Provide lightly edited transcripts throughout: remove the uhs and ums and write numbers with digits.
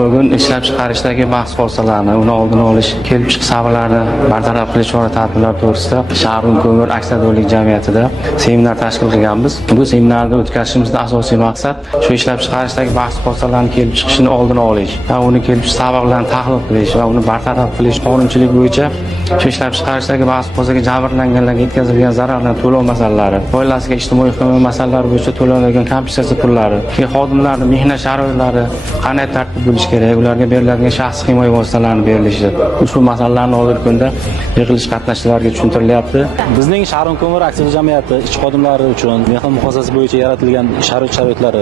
bugun ishlab chiqarishdagi bahs hodisalarni, uni oldini olish, kelib chiqish savollarni bartaraf qilish chora-tadbirlar to'g'risida Shahrun ko'mir aksiyadorlik jamiyatida seminar tashkil qilganmiz. Bu seminarni o'tkazishimizda asosiy maqsad shu ishlab chiqarishdagi bahs hodisalarni kelib chiqishini oldini olish va uni kelib chiqish sabablarini tahlil qilish va uni bartaraf qilish, qonunchilik bo'yicha shu ishlab chiqarishdagi bahs hodisaga jabrlanganlarga yetkazilgan zararlar to'lov masalalari, oilasiga ijtimoiy himoya masalalari bo'yicha to'lanadigan kompensatsiya pullari, xodimlarning mehnat sharoitlari qanday tartib bo'lishi kerak, ularga beriladigan shaxsiy himoya vositalarini berilishi. Ushbu masalalarni hozirgi kunda yig'ilish qatnashchilariga tushuntirilyapti. Bizning Shahrun ko'mir aksiyadorlik jamiyati ish xodimlari uchun mehnat muhofazasi bo'yicha yaratilgan sharoitlar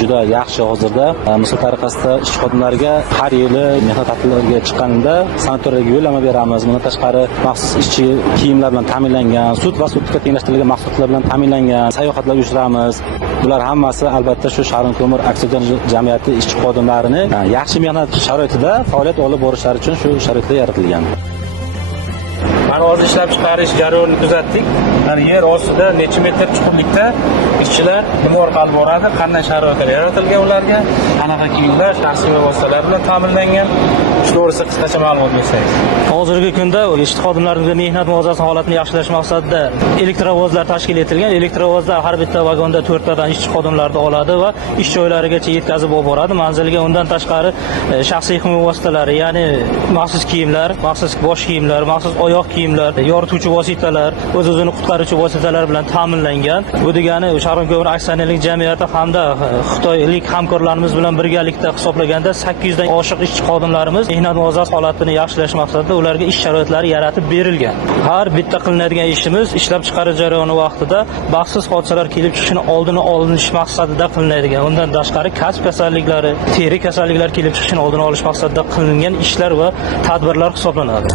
juda yaxshi hozirda. Misol tariqasida ish xodimlariga har yili mehnat ta'tillariga chiqqanida sanatoriyaga yo'llanma beramiz. Bundan tashqari maxsus ishchi kiyimlar bilan ta'minlangan, sut va sutga tenglashtirilgan mahsulotlar bilan ta'minlangan sayohatlar uyushtiramiz. Bular hammasi albatta shu Shahrun ko'mir aksiyadorlik jamiyati ishchi xodimlarini yaxshi mehnat sharoitida faoliyat olib borishlari uchun shu sharoitlar yaratilgan. Mana hozir ishlab chiqarish jarayonini kuzatdik. Yer ostida necha metr chuqurlikda ishchilar nima orqali boradi, qanday sharoitlar yaratilgan ularga, qanaqa kiyimlar, shaxsiy vositalar bilan ta'minlangan. Shu to'g'risida qisqacha ma'lumot bersangiz. Hozirgi kunda ishchi xodimlarimizga mehnat muhofazasi holatini yaxshilash maqsadida elektrovozlar tashkil etilgan. Elektrovozlar har bitta vagonda 4 tadan ishchi xodimlarni oladi va ish joylarigacha yetkazib olib boradi manzilga. Undan tashqari shaxsiy himoya vositalari, ya'ni maxsus kiyimlar, maxsus bosh kiyimlar, maxsus oyoq kiyimlar, yorituvchi vositalar, o'z-o'zini qutqaruvchi vositalar bilan ta'minlangan. Bu degani Shahrun ko'mir aksiyadorlik jamiyati hamda xitoylik hamkorlarimiz bilan birgalikda hisoblaganda 800 dan oshiq ishchi xodimlarimiz mehnat muhofazasi holatini yaxshilash maqsadida ularga ish sharoitlari yaratib berilgan. Har bitta qilinadigan ishimiz ishlab chiqarish jarayoni vaqtida baxtsiz hodisalar kelib chiqishini oldini olish maqsadida qilinadigan. Undan tashqari kasb kasalliklari, teri kasalliklari kelib chiqishini oldini olish maqsadida qilingan ishlar va tadbirlar hisoblanadi.